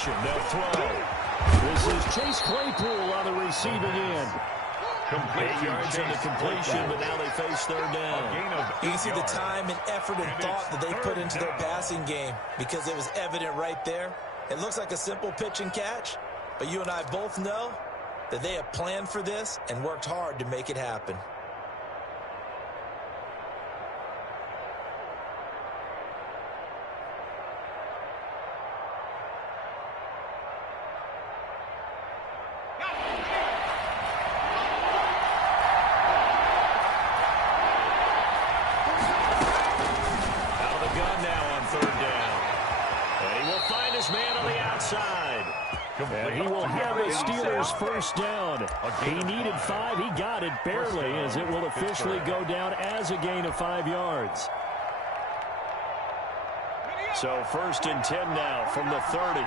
action. They'll throw. This is Chase Claypool on the receiving end. 8 yards on the completion, but now they face third down. You can see the time and effort and thought that they put into their passing game because it was evident right there. It looks like a simple pitch and catch, but you and I both know that they have planned for this and worked hard to make it happen. And he will have the Steelers first down. He needed 5. He got it barely, as it will officially go down as a gain of 5 yards. So 1st and 10 now from the 30.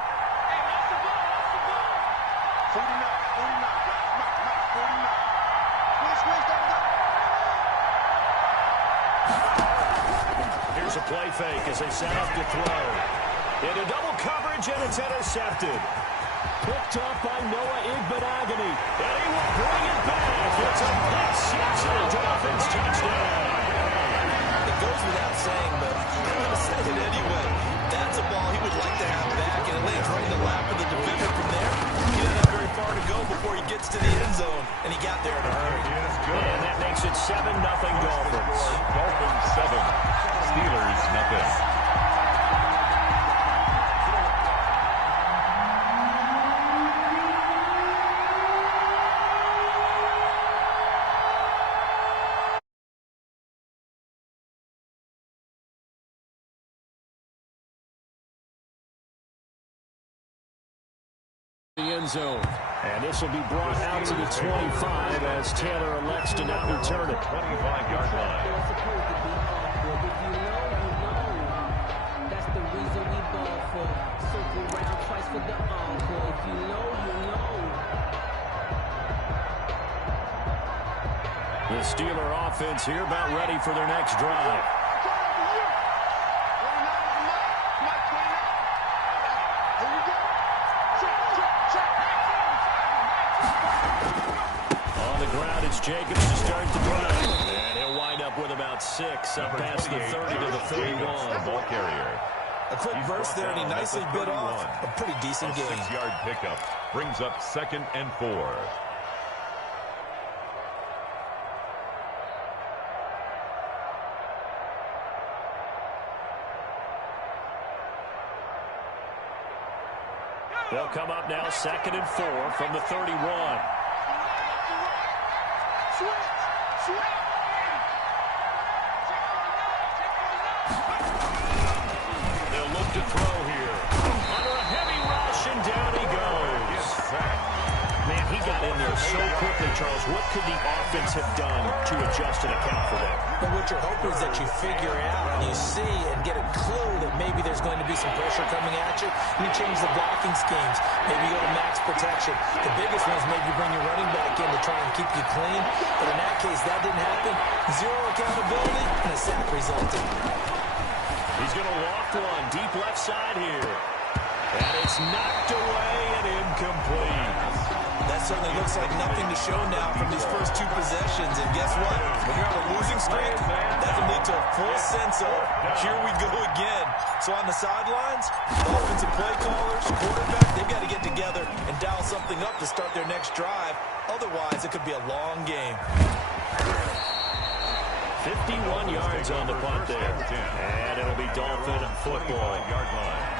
Here's a play fake as they set up to throw. Into double coverage, and it's intercepted. Picked up by Noah Igbenogany. And he will bring it back. It's a pick six and a Dolphins touchdown. It goes without saying, but I'm going to say it anyway. That's a ball he would like to have back, and it lands right in the lap of the defender from there. He doesn't have very far to go before he gets to the end zone, and he got there in a hurry. And that makes it 7-0 Dolphins. Dolphins 7, Steelers nothing. End zone, and this will be brought out to the 25 as Taylor elects to not return it. 25-yard line. That's the reason we ball for. Circle round twice for the encore. If you know, you know. The Steeler offense here about ready for their next drive. Jacobs to start the drive, and he'll wind up with about 6 up past the 30 to the 31. Ball carrier. A quick burst there, and he nicely bit off a pretty decent game. 6-yard pickup brings up 2nd and 4. They'll come up now 2nd and 4 from the 31. They'll look to throw here. Under a heavy rush, and down he goes. Man, he got in there so quickly, Charles. What could the offense have done to adjust and account for that? But what you're hoping is that you figure out and you see and get a clue that maybe there's going to be some pressure coming at you, and you change the blocking schemes. Maybe you go to max protection. The biggest one is maybe you bring your running back in to try and keep you clean. But in that case, that didn't happen. 0 accountability, and a sack resulted. He's going to loft one deep left side here. And it's knocked away and incomplete. That certainly looks like nothing to show now from these first 2 possessions. And guess what? When you're on a losing streak, that can lead to a full sense of, here we go again. So on the sidelines, the offensive play callers, quarterback, they've got to get together and dial something up to start their next drive. Otherwise, it could be a long game. 51 yards on the punt there. And it'll be Dolphin football. 25-yard line.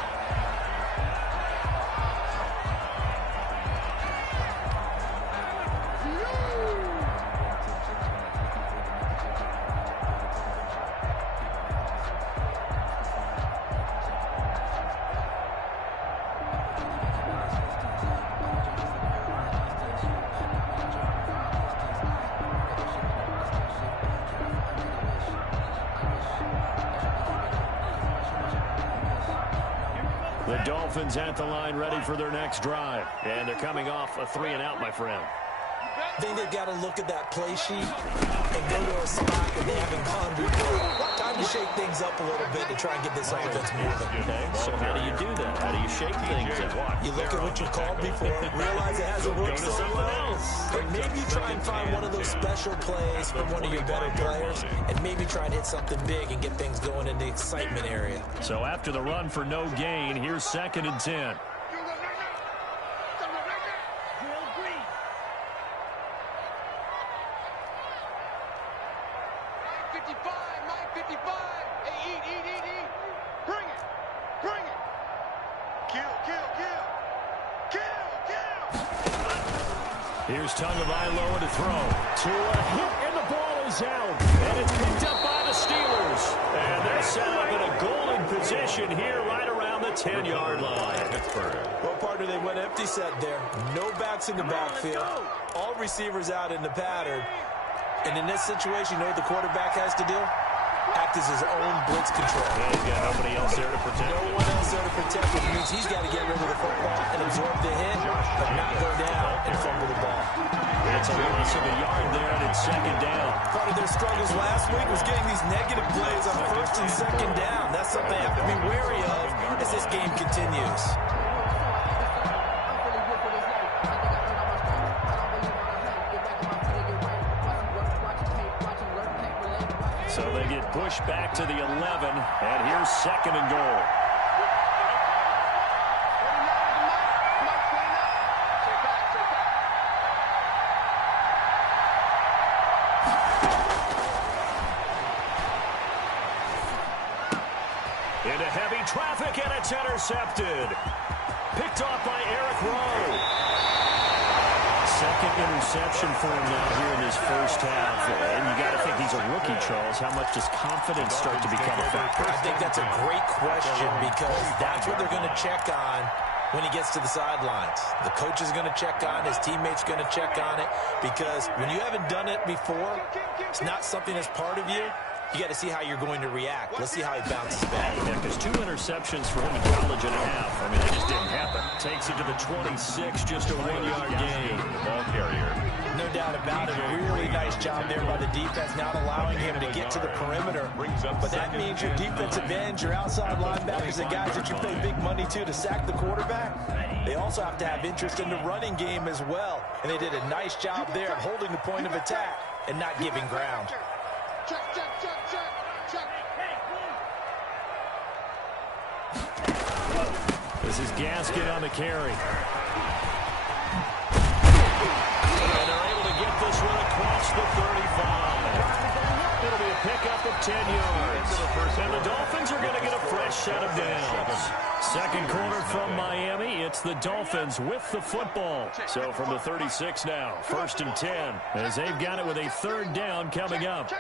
The Dolphins at the line ready for their next drive. And they're coming off a 3-and-out, my friend. I think they've got to look at that play sheet and go to a spot that they haven't gone before. Time to shake things up a little bit to try and get this offense moving. Okay, so how do you do that? How do you shake things up? You look at what you called before, realize it hasn't worked so well, and maybe you try and find one of those special plays from one of your better players, and maybe try and hit something big and get things going in the excitement area. So after the run for no gain, here's 2nd and 10. Here's Tagovailoa to throw. Tua hit, and the ball is out. And it's picked up by the Steelers. And they're set up in a golden position here right around the 10-yard line. Well, partner, they went empty set there. No backs in the backfield. All receivers out in the pattern. And in this situation, you know what the quarterback has to do? Act as his own blitz control. He's got nobody else there to protect. No one else there to protect, which means he's got to get rid of the football and absorb the hit, but not go down and fumble the ball. It's a loss of a yard there, and it's 2nd down. Part of their struggles last week was getting these negative plays on 1st and 2nd down. That's something they have to be wary of as this game continues. So they get pushed back to the 11, and here's 2nd and goal. Into heavy traffic, and it's intercepted. Picked off by Eric Rowe. 2nd interception for him now here in this first half. And you got to think he's a rookie, Charles. How much does confidence start to become a factor? I think that's a great question because that's what they're going to check on when he gets to the sidelines. The coach is going to check on, his teammates going to check on it, because when you haven't done it before, it's not something that's part of you. You got to see how you're going to react. Let's see how he bounces back. Yeah, because 2 interceptions for him in college and a half. I mean, that just didn't happen. Takes it to the 26, just a 1-yard gain. The ball carrier. No doubt about it. A really nice job there by the defense, not allowing him to get to the perimeter. But that means your defensive ends, your outside linebackers, the guys that you pay big money to sack the quarterback, they also have to have interest in the running game as well. And they did a nice job there of holding the point of attack and not giving ground. This is Gaskin on the carry. And they're able to get this one across the 35. It'll be a pickup of 10 yards. And the Dolphins are going to get a fresh set of downs. 2nd quarter from Miami. It's the Dolphins with the football. So from the 36 now, 1st and 10, as they've got it with a 3rd down coming up.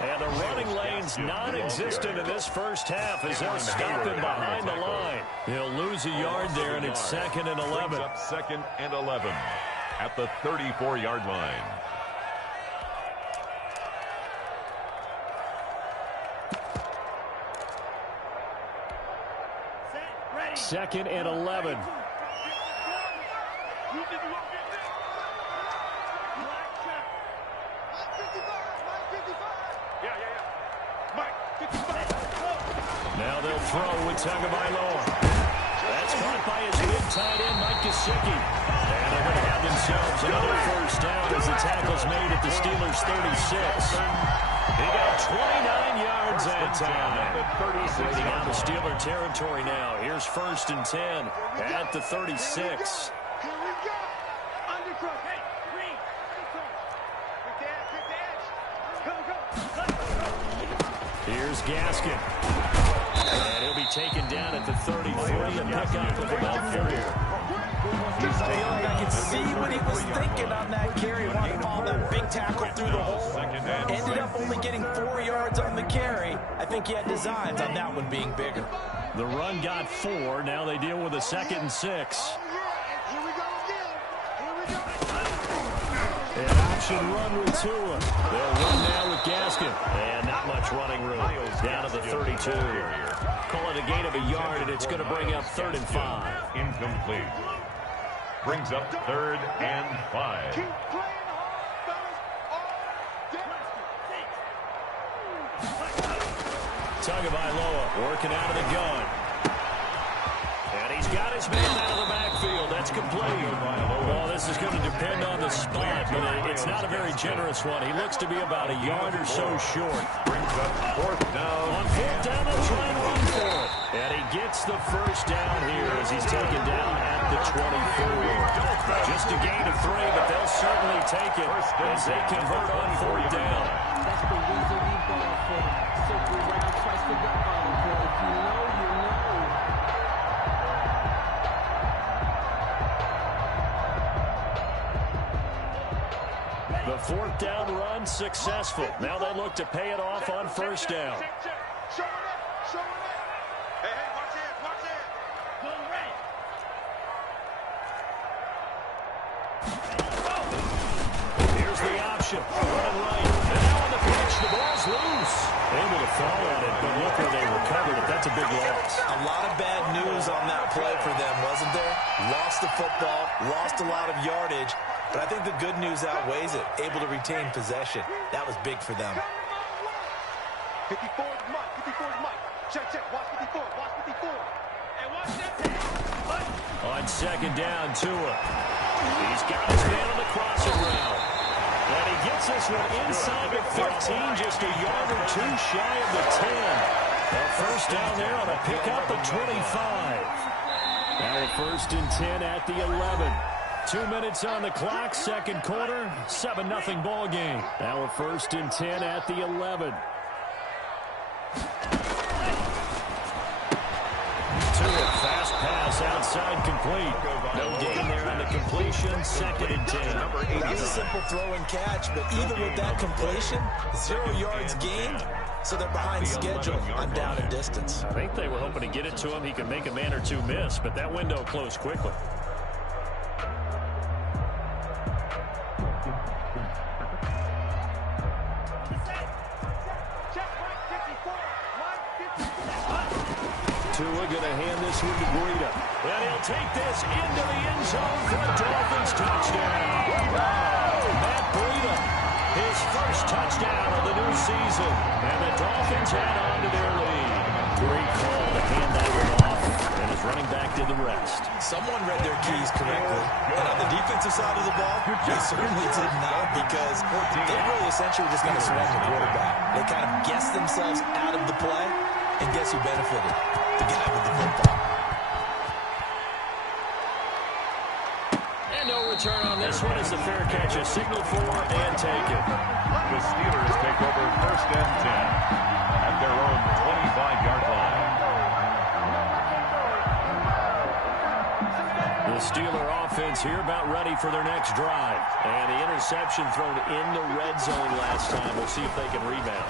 And the running lane's non-existent in this first half as they'll stop him behind the line. He'll lose a yard there, and it's 2nd and 11. Up 2nd and 11 at the 34-yard line. Second and 11. Now they'll throw with Tagovailoa. That's caught by his big tight end, Mike Gesicki. And they're going to have themselves another 1st down as the tackle's made at the Steelers' 36. He got 29 yards that time. Rating out of Steeler territory now. Here's 1st and 10 at the 36. Here's Gaskin. And he'll be taken down at the 33 and pick up of about 40. I can see what he was thinking on that carry. Wanted to follow that big tackle through the hole. Ended up only getting 4 yards on the carry. I think he had designs on that one being bigger. The run got 4. Now they deal with a 2nd and 6. An option run with Tua. They'll run now with Gaskin. And not much running room. Down to the 32. Call it a gain of a yard, and it's going to bring up 3rd and 5. Incomplete. Brings up 3rd and 5. Tagovailoa working out of the gun. And he's got his man out of the backfield. That's complete. Well, this is going to depend on the spot, but it's not a very generous one. He looks to be about a yard or so short. Brings up 4th down. On 4th down, they'll try and run for it. And he gets the first down here as he's taken down at the 24. Just a gain of 3, but they'll certainly take it as they convert on 4th down. That's the reason we ball for. Circle around twice for the encore. If you know, you know. The 4th down run successful. Now they look to pay it off on 1st down. Here's the option. Running right. Now on the pitch. The ball's loose. Able to fall on it, but look where they recovered it. That's a big loss. A lot of bad news on that play for them, wasn't there? Lost the football, lost a lot of yardage, but I think the good news outweighs it. Able to retain possession. That was big for them. 54 is Mike. 54 is Mike. Check, check. Watch 54. Watch 54. Hey, watch that. On 2nd down, Tua. He's got his man on the crossing route. And he gets this one inside the 15, just a yard or 2 shy of the 10. A 1st down there on a pickup at 25. Now a 1st and 10 at the 11. 2 minutes on the clock, 2nd quarter, 7-0 ball game. Now a 1st and 10 at the 11. Fast pass outside complete. No gain there on the completion. 2nd and 10. That was a simple throw and catch, but even with that completion, 0 yards gained, so they're behind schedule on down and distance. I think they were hoping to get it to him. He could make a man or 2 miss, but that window closed quickly. Tua going to hand this one to Breida. And he'll take this into the end zone for a Dolphins touchdown. Matt Breida, his first touchdown of the new season. And the Dolphins add on to their lead. Great call to hand that one off. And his running back did the rest. Someone read their keys correctly. And on the defensive side of the ball, they certainly did not, because they really essentially were just going to swarm the quarterback. They kind of guessed themselves out of the play, and guess who benefited? The guy with the football. And no return on this one as the fair catch is signaled for and taken. The Steelers take over 1st and 10 at their own 25-yard line. The Steeler offense here about ready for their next drive. And the interception thrown in the red zone last time. We'll see if they can rebound.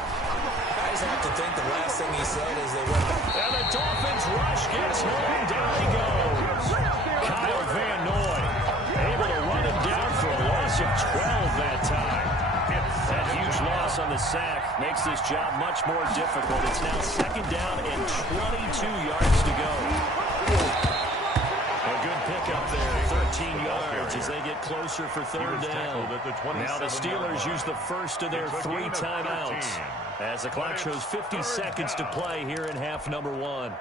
I just have to think the last thing he said is they went back. And the Dolphins rush gets home. Down he goes. Kyle Van Noy able to run him down for a loss of 12 that time. That huge loss on the sack makes this job much more difficult. It's now 2nd down and 22 yards to go. A good pickup there, 13 yards as they get closer for 3rd down. Now the Steelers use the first of their 3 timeouts as the clock shows 50 seconds to play here in half number 1.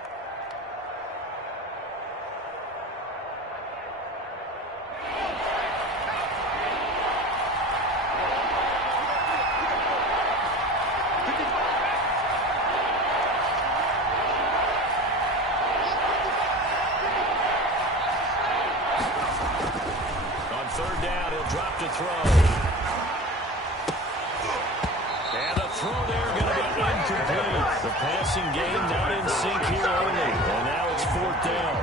On 3rd down, he'll drop to throw. And a throw there going to be incomplete. The passing game not in sync here early. And now it's 4th down.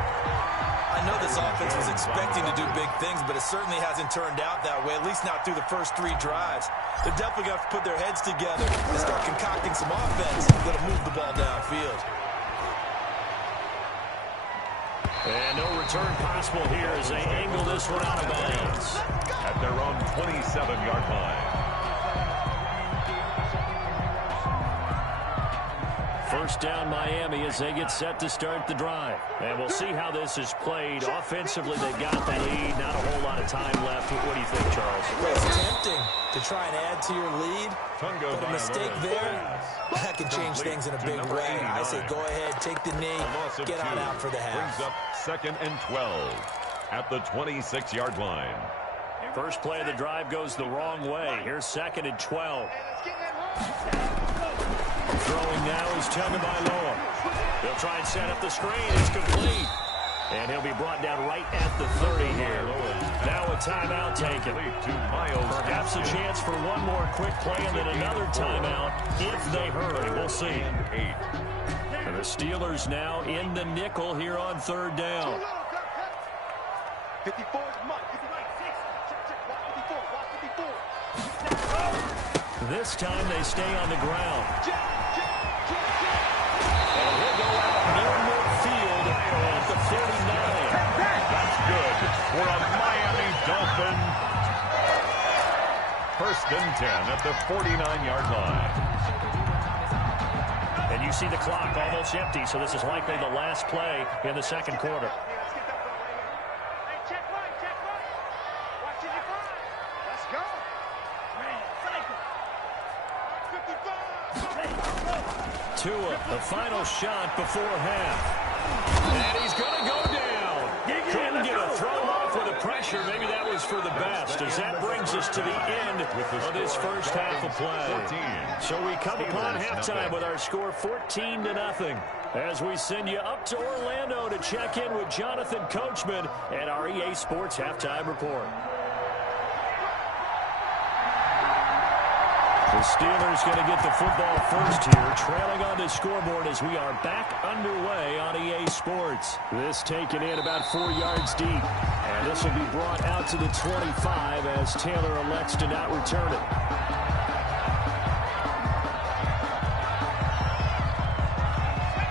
I know this offense was expecting to do big things, but it certainly hasn't turned out that way, at least not through the first 3 drives. They're definitely going to have to put their heads together and start concocting some offense that'll move the ball downfield. And no return possible here as they angle this one out of bounds. At their own 27-yard line. First down Miami as they get set to start the drive. And we'll see how this is played. Offensively, they've got the lead. Not a whole lot of time left. What do you think, Charles? Well, it's tempting to try and add to your lead, but a mistake there, that can change things in a big way. I say go ahead, take the knee, get on out for the half. Brings up 2nd and 12 at the 26-yard line. First play of the drive goes the wrong way. Here's 2nd and 12. Throwing now is Tagovailoa. He'll try and set up the screen. It's complete. And he'll be brought down right at the 30 here. Now a timeout taken. Perhaps a chance for one more quick play and then another timeout if they hurry. We'll see. And the Steelers now in the nickel here on 3rd down. 54 is Mike. 56. Check. Watch 54. Watch 54. This time they stay on the ground. And he'll go out near midfield at the 49. That's good for a Miami Dolphin. 1st and 10 at the 49-yard line. And you see the clock almost empty, so this is likely the last play in the 2nd quarter. Tua, the final shot before half. And he's going to go down. Couldn't get a throw off with the pressure. Maybe that was for the best, as that brings us to the end of this first half of play. So we come upon halftime with our score 14-0. As we send you up to Orlando to check in with Jonathan Coachman and our EA Sports Halftime Report. The Steelers going to get the football first here, trailing on the scoreboard as we are back underway on EA Sports. This taken in about 4 yards deep, and this will be brought out to the 25 as Taylor elects to not return it.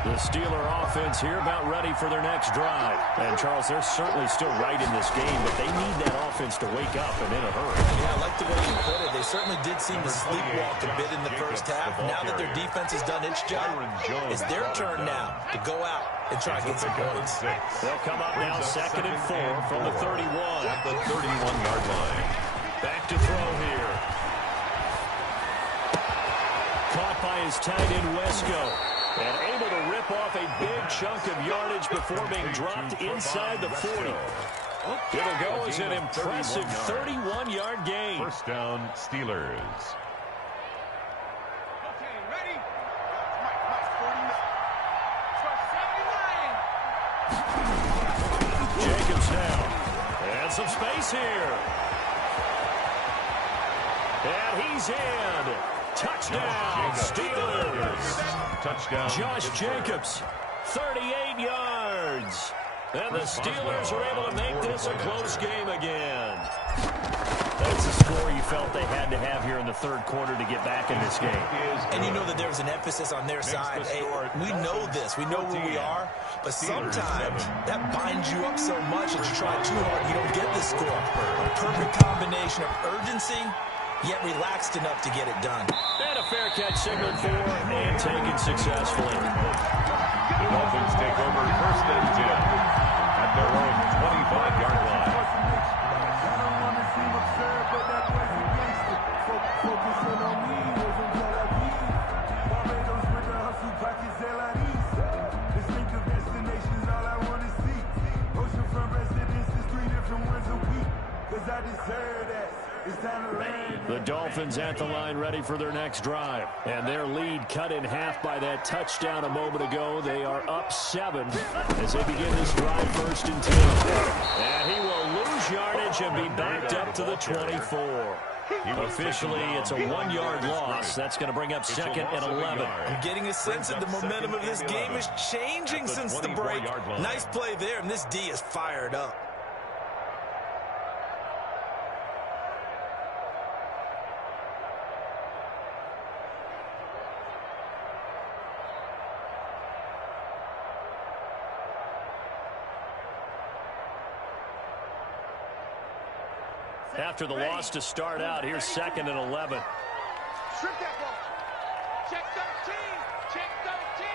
The Steeler offense here about ready for their next drive. And, Charles, they're certainly still right in this game, but they need that offense to wake up and in a hurry. Yeah, I like the way you put it. They certainly did seem to sleepwalk a bit in the first half. Now that their defense has done its job, it's their turn now to go out and try to get some points. They'll come up now 2nd and 4 from the 31. At the 31-yard line. Back to throw here. Caught by his tight end, Wesco. And able to rip off a big chunk of yardage before being dropped inside the 40. It'll go as an impressive 31-yard gain. First down, Steelers. Okay, ready? Mike, 49. Jacobs now. And some space here. And he's in. Touchdown, Steelers. Touchdown. Josh Jacobs, 38 yards. And the Steelers are able to make this a close game again. That's a score you felt they had to have here in the 3rd quarter to get back in this game. And you know that there's an emphasis on their side. Hey, we know this. We know where we are. But sometimes that binds you up so much that you try too hard, you don't get the score. A perfect combination of urgency, yet relaxed enough to get it done. And a fair catch signaled for and taken successfully. The Dolphins take over 1st and 10 at their own 25-yard line. The Dolphins at the line ready for their next drive. And their lead cut in half by that touchdown a moment ago. They are up 7 as they begin this drive 1st and 10. And he will lose yardage and be backed up to the 24. Officially, it's a 1-yard loss. That's going to bring up 2nd and 11. I'm getting a sense that the momentum of this game is changing since the break. Nice play there, and this D is fired up. After the loss to start out, here's 2nd and 11. Strip that ball. Check 13. Check 13.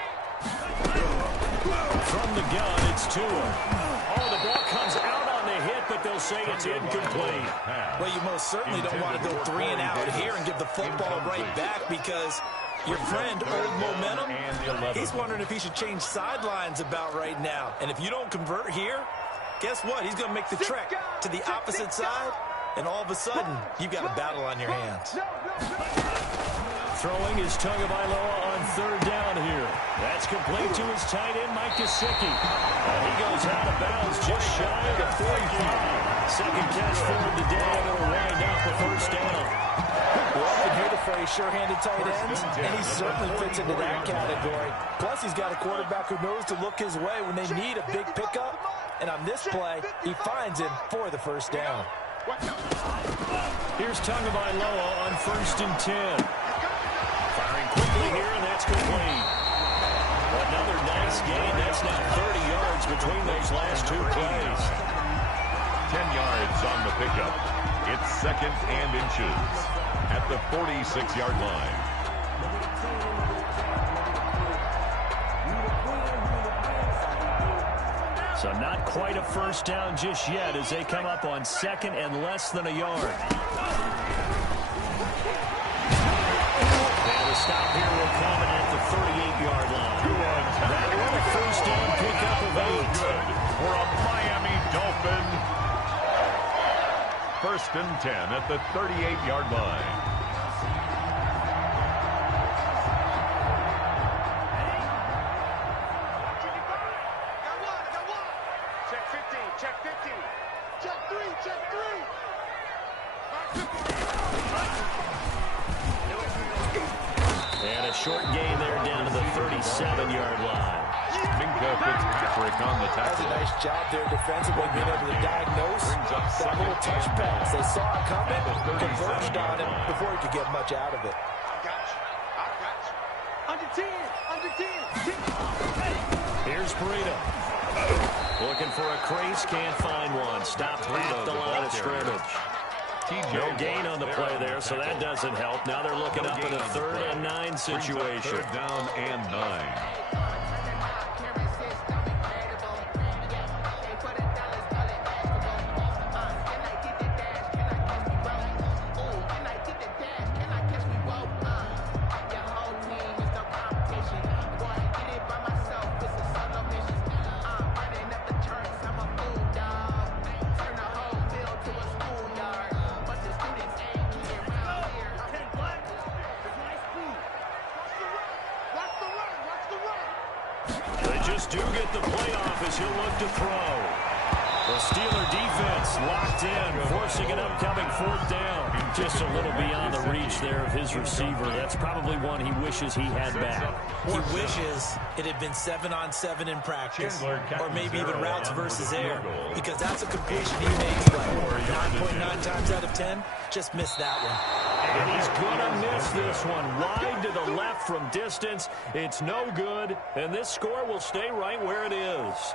From the gun, it's Tua. Oh, the ball comes out on the hit, but they'll say it's incomplete. Well, you most certainly don't want to go 3 and out here and give the football right back, because your friend, Old Momentum, he's wondering if he should change sidelines about right now. And if you don't convert here, guess what? He's going to make the trek to the opposite side, and all of a sudden, you've got a battle on your hands. Throwing is Tagovailoa on 3rd down here. That's complete to his tight end, Mike Gesicki. He goes out of bounds just shy of the 40 feet. Second catch for him today, and it'll wind up the 1st down. Well, I hear the phrase sure-handed tight ends, and he certainly fits into that category. Plus, he's got a quarterback who knows to look his way when they need a big pickup. And on this play, he finds him for the 1st down. Here's Tagovailoa on 1st and 10. Firing quickly here, and that's complete. Another nice gain. That's now 30 yards between those last 2 plays. 10 yards on the pickup. It's 2nd and inches at the 46-yard line. So not quite a 1st down just yet as they come up on 2nd and less than a yard. And the stop here will come in at the 38-yard line. That one a 1st down pickup of 8. For a Miami Dolphin. 1st and 10 at the 38-yard line. Check 15. Check 3. Check 3. And a short gain there down to the 37-yard line. Minkah Fitzpatrick on the That's tackle. a nice job there defensively, being able to diagnose that little touch pass. They saw it coming, converged on him before he could get much out of it. I got you. Under 10. Under 10. Here's Burrito. Looking for a crease, can't find one. Stopped at the line of scrimmage. No gain on the play there, so that doesn't help. Now they're looking up in a 3rd and 9 situation. 3rd down and 9. Do get the playoff as he'll look to throw. The Steeler defense locked in, forcing an upcoming 4th down. Just a little beyond the reach there of his receiver. That's probably one he wishes he had back. He wishes it had been 7-on-7 in practice, or maybe even routes versus air, because that's a completion he makes, but 9.9 times out of 10, just missed that one. And he's going to miss this one. Wide to the left from distance. It's no good, and this score will stay right where it is.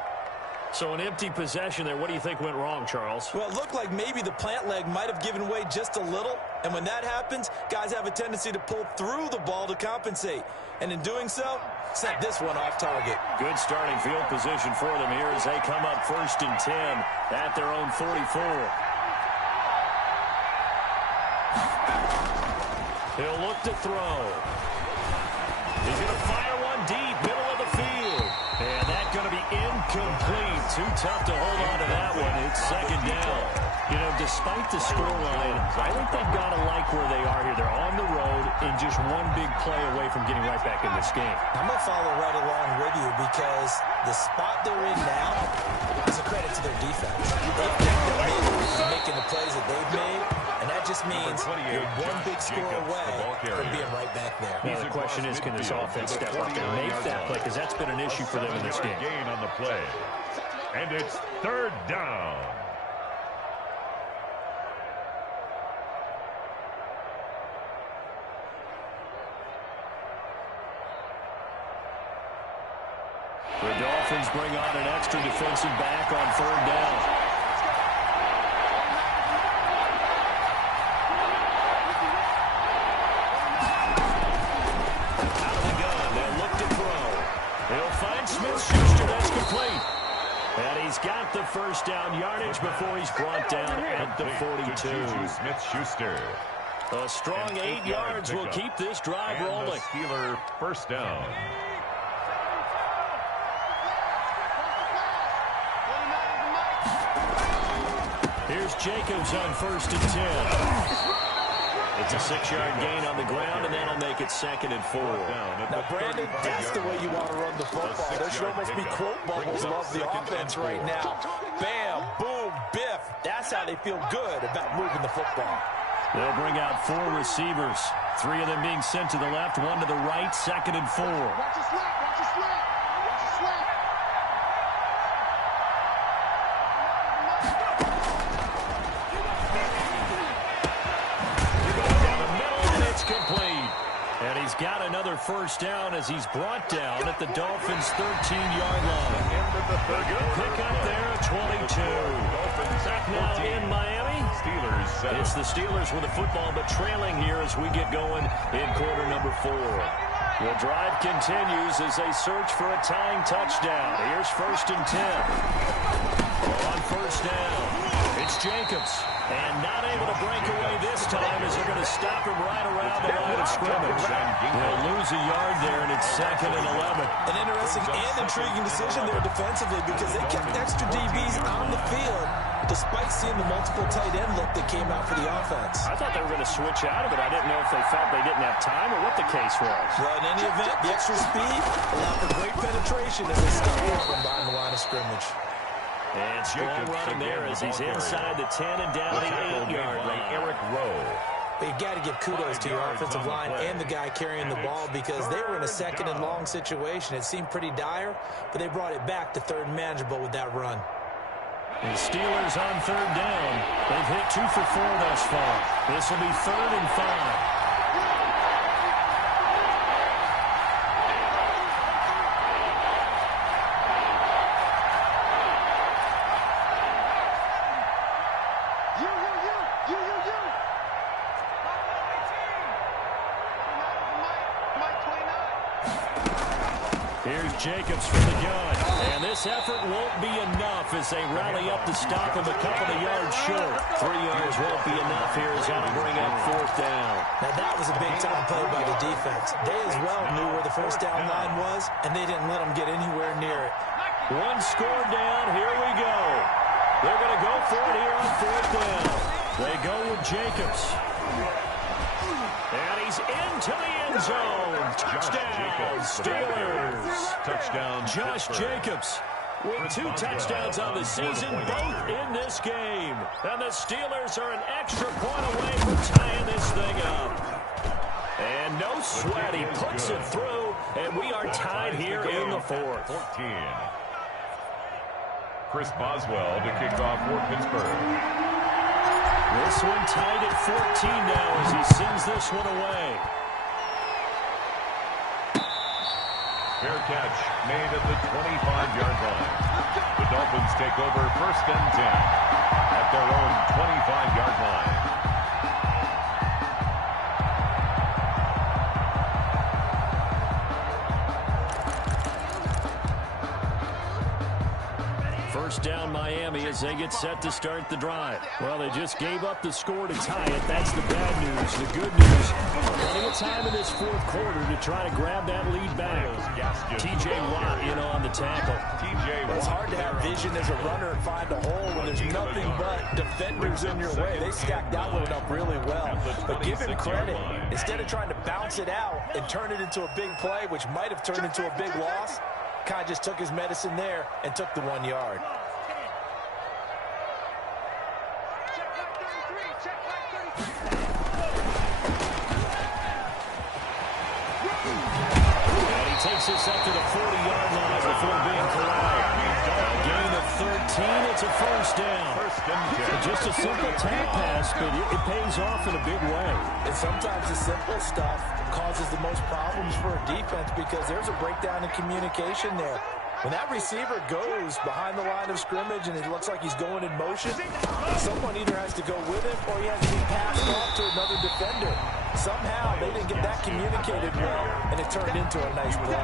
So an empty possession there. What do you think went wrong, Charles? Well, it looked like maybe the plant leg might have given way just a little, and when that happens, guys have a tendency to pull through the ball to compensate, and in doing so, sent this one off target. Good starting field position for them here as they come up 1st and 10 at their own 44. He'll look to throw. He's going to fire one deep, middle of the field. And that's going to be incomplete. Too tough to hold on to that one. It's 2nd down. You know, despite the scoreline, I think they've got to like where they are here. They're on the road and just one big play away from getting right back in this game. I'm going to follow right along with you because the spot they're in now is a credit to their defense. They've picked up making the plays that they've made, and that just means you're one big score away from being right back there. Now, the question is, can this offense step up and make that play? Because that's been an issue for them in this game. Gain on the play. And it's 3rd down. The Dolphins bring on an extra defensive back on 3rd down. got the first down yardage before he's brought down at the 42. Juju Smith-Schuster. A strong 8 yards will keep this drive rolling. The Steeler first down. Here's Jacobs on 1st and 10. It's a 6-yard gain on the ground, and that'll make it 2nd and 4. Now, Brandon, that's the way you want to run the football. There should almost be quote bubbles above the offense right now. Bam, boom, biff. That's how they feel good about moving the football. They'll bring out 4 receivers. 3 of them being sent to the left, 1 to the right, 2nd and 4. Watch the slant, watch the slant, watch the slant. Complete. And he's got another first down as he's brought down at the Dolphins' 13-yard line. A good pickup there at 22. Now in Miami, it's the Steelers with the football, but trailing here as we get going in quarter number 4. The drive continues as they search for a tying touchdown. Here's 1st and 10. On first down, it's Jacobs. And not able to break away this time as they're going to stop him right around the line of scrimmage. They'll lose a yard there, and it's 2nd and 11. An interesting and intriguing decision there defensively because they kept extra DBs on the field despite seeing the multiple tight end look that came out for the offense. I thought they were going to switch out of it. I didn't know if they felt they didn't have time or what the case was. Well, in any event, the extra speed allowed for great penetration as they stopped him behind the line of scrimmage. And strong running there as he's inside the 10 and down the 8-yard line. Eric Rowe. But you got to give kudos to your offensive line and the guy carrying the ball because they were in a 2nd and long situation. It seemed pretty dire, but they brought it back to 3rd and manageable with that run. The Steelers on 3rd down. They've hit 2 for 4 thus far. This will be 3rd and 5. Here's Jacobs from the gun. And this effort won't be enough as they rally up to stop him a couple of yards short. 3 yards won't be enough here as that'll bring up 4th down. Now that was a big-time play by the defense. They as well knew where the first down line was, and they didn't let them get anywhere near it. 1 score down. Here we go. They're going to go for it here on 4th down. They go with Jacobs. And he's into the end zone. Touchdown, Steelers. Touchdown, Josh Jacobs with 2 touchdowns on the season, both in this game. And the Steelers are an extra point away from tying this thing up. And no sweat, he puts it through, and we are tied here in the 4th. 14. Chris Boswell to kick off for Pittsburgh. This one tied at 14 now as he sends this one away. Fair catch made at the 25-yard line. The Dolphins take over 1st and 10 at their own 25-yard line. First down Miami as they get set to start the drive. Well, they just gave up the score to tie it. That's the bad news. The good news, plenty of time in this 4th quarter to try to grab that lead back. T.J. Watt in on the tackle. It's hard to have vision as a runner and find a hole when there's nothing but defenders in your way. They stacked that one up really well. But give him credit. Instead of trying to bounce it out and turn it into a big play, which might have turned into a big loss, kind of just took his medicine there and took the 1 yard. And he takes this up to the 40-yard line before being corralled. A gain of 13. It's a first down. Just a simple tap pass, but it pays off in a big way. And sometimes the simple stuff causes the most problems for a defense because there's a breakdown in communication there. When that receiver goes behind the line of scrimmage and it looks like he's going in motion, someone either has to go with him or he has to be passed off to another defender. Somehow they didn't get that communicated well, and it turned into a nice play.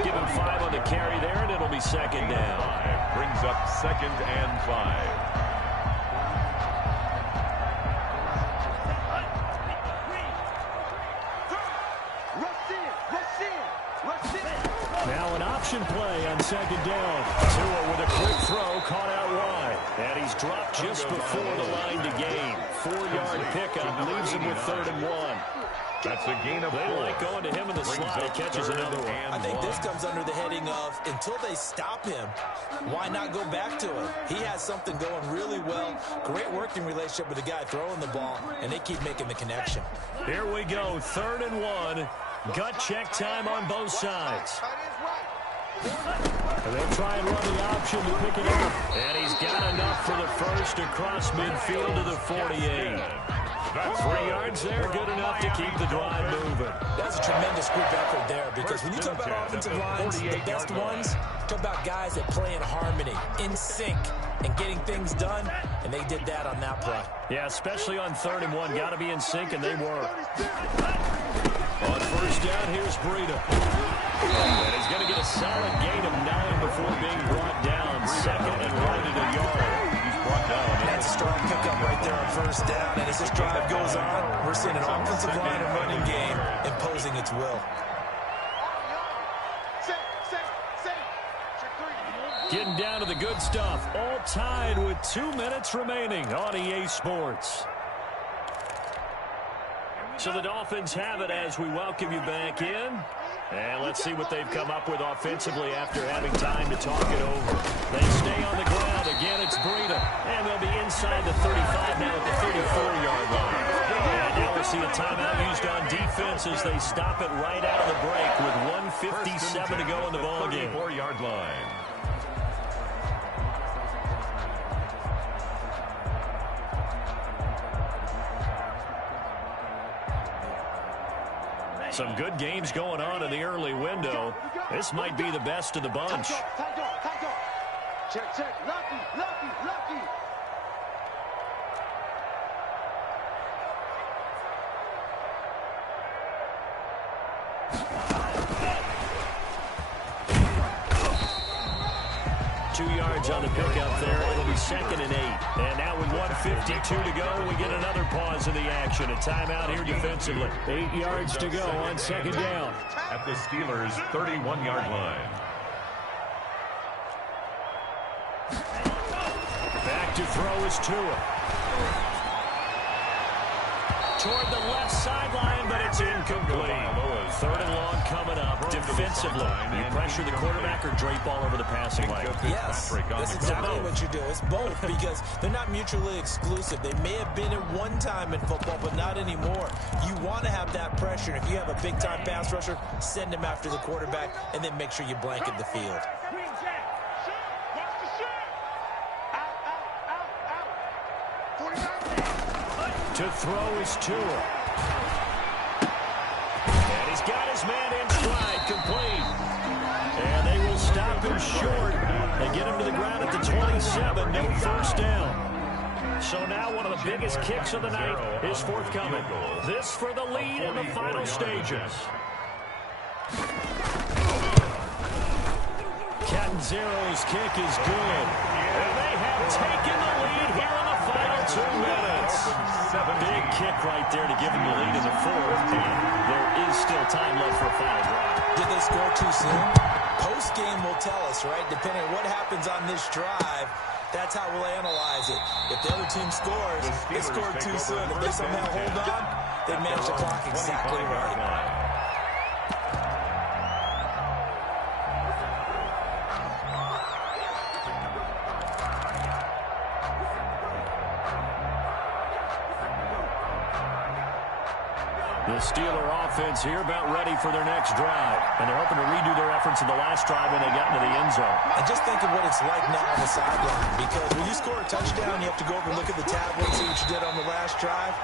Give him 5 on the carry there, and it'll be 2nd down. Brings up 2nd and 5. Now an option play on 2nd down. Tua with a quick throw, caught out wide. And he's dropped just before the line to gain. 4-yard pickup leaves him with 3rd and 1. That's a gain of 4. They like going to him in the slot. He catches another one. I think this comes under the heading of, until they stop him, why not go back to him? He has something going really well. Great working relationship with the guy throwing the ball, and they keep making the connection. Here we go, 3rd and 1. Gut check time on both sides. And they'll try and run the option to pick it up. And he's got enough for the first across midfield to the 48. 3 yards there, good enough to keep the drive moving. That's a tremendous group effort there, because when you talk about offensive lines, the best ones, talk about guys that play in harmony, in sync, and getting things done, and they did that on that play. Yeah, especially on 3rd and 1. Got to be in sync, and they were. On 1st down, here's Breida. And he's going to get a solid gain of 9 before being brought down. 2nd and right at a yard. He's brought down. That's a strong pickup right there on 1st down. And as this drive goes on, we're seeing an offensive line and running game imposing its will. Getting down to the good stuff. All tied with 2 minutes remaining on EA Sports. So the Dolphins have it as we welcome you back in. And let's see what they've come up with offensively after having time to talk it over. They stay on the ground. Again, it's Breida. And they'll be inside the 35 now at the 34-yard line. And now we'll see a timeout used on defense as they stop it right out of the break with 1:57 to go in the ballgame. 34-yard line. Some good games going on in the early window. This might be the best of the bunch. Check, check. Lucky, lucky, lucky. On the pickup there, it'll be 2nd and 8. And now with 1:52 to go, we get another pause in the action. A timeout here defensively. 8 yards to go on 2nd down. At the Steelers' 31-yard line. Back to throw is Tua. Toward the left sideline, but it's incomplete. 3rd and long coming up. Defensively, you pressure the quarterback or drape all over the passing lane? Yes, that's exactly what you do. It's both, because they're not mutually exclusive. They may have been at one time in football, but not anymore. You want to have that pressure. If you have a big-time pass rusher, send him after the quarterback, and then make sure you blanket the field. To throw is Tua. And he's got his man in stride, complete. And they will stop him short. They get him to the ground at the 27, no 1st down. So now one of the biggest kicks of the night is forthcoming. This for the lead in the final stages. Catanzaro's kick is good. And they have taken the lead here in the final 2 minutes. Big kick right there to give them the lead in the 4th. There is still time left for a final drive. Did they score too soon? Post-game will tell us, right? Depending on what happens on this drive, that's how we'll analyze it. If the other team scores, they scored too soon. If they somehow hold on, they manage the clock exactly right. The Steeler offense here about ready for their next drive. And they're hoping to redo their efforts in the last drive when they got into the end zone. And just think of what it's like now on the sideline. Because when you score a touchdown, you have to go over and look at the tablet and see what you did on the last drive.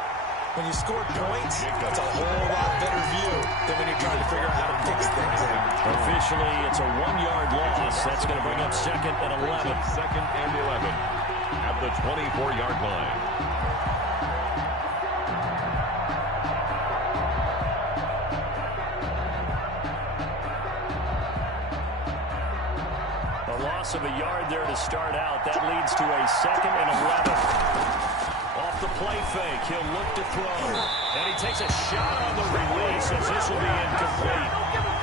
When you score points, that's a whole lot better view than when you're trying to figure out how to fix things. Officially, it's a 1-yard loss. That's going to bring up 2nd and 11. 2nd and 11 at the 24-yard line. loss of a yard there to start out. That leads to a 2nd and 11. Off the play fake, he'll look to throw. And he takes a shot on the release as this will be incomplete.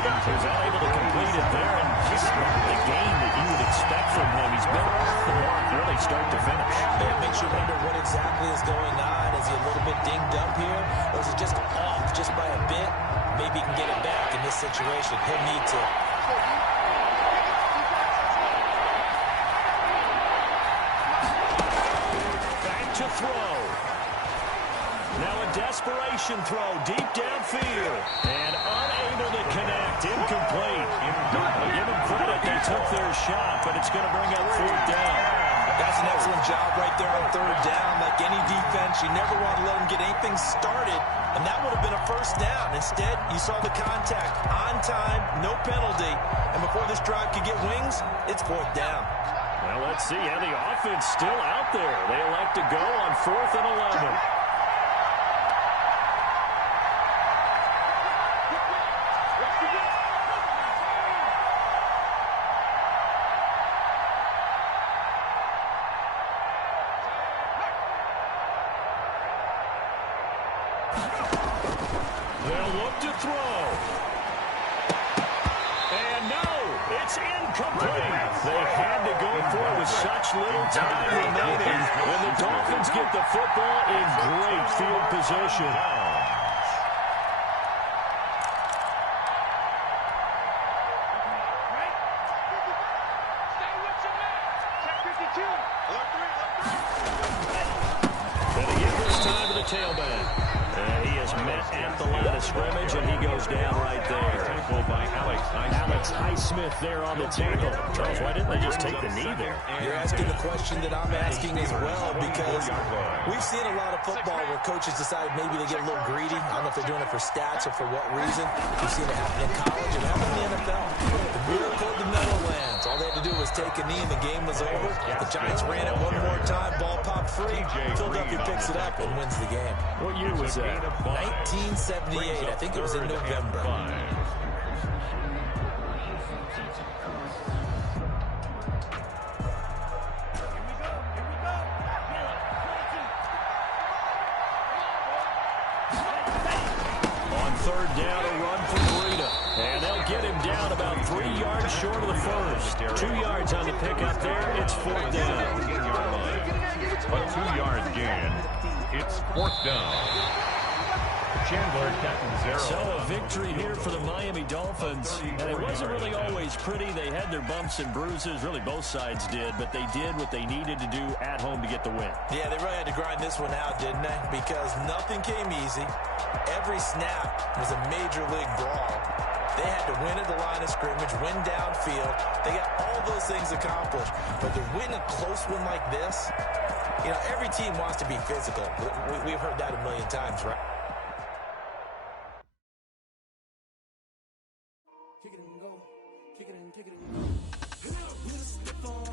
He was unable to complete it there, and just not the game that you would expect from him. He's been off the mark really start to finish. It makes you wonder what exactly is going on. Is he a little bit dinged up here, or is it just off just by a bit? Maybe he can get it back in this situation. He'll need to. Back to throw. Now a desperation throw deep downfield. And unable to connect. Incomplete. I'll give them credit. They took their shot, but it's going to bring up 4th down. That's an excellent job right there on 3rd down. Like any defense, you never want to let them get anything started, and that would have been a 1st down. Instead, you saw the contact on time, no penalty, and before this drive could get wings, it's 4th down. Well, let's see how the offense still out there. They elect to go on 4th and 11. They'll look to throw. And no, it's incomplete. They had to go for it with such little time remaining. When the Dolphins get the football in great field position. And again, this time to the tailback. And he is met at the line of scrimmage, and he goes down right there. Tackled by Alex Highsmith there on the tackle. Charles, why didn't they just take the knee there? You're asking the question that I'm asking as well, because we've seen a lot of football where coaches decide maybe they get a little greedy. I don't know if they're doing it for stats or for what reason. We've seen it happen in college and happen in the NFL. The miracle of the Meadowlands. All they had to do was take a knee and the game was over. The Giants ran it one more time. Ball popped free. Philadelphia picks it up and wins the game. What year was that? 1978. I think it was in November. On 3rd down, a run from Breida. And they'll get him down about 3 yards short of the first. 2 yards on the pickup there. It's 4th down. A 2-yard gain. It's 4th down. Chandler, Catanzaro. So a victory here for the Miami Dolphins. And it wasn't really always pretty. They had their bumps and bruises. Really, both sides did. But they did what they needed to do at home to get the win. Yeah, they really had to grind this one out, didn't they? Because nothing came easy. Every snap was a major league brawl. They had to win at the line of scrimmage, win downfield. They got all those things accomplished. But to win a close one like this, you know, every team wants to be physical. We've heard that a million times, right? Kick it and go. Kick it and go.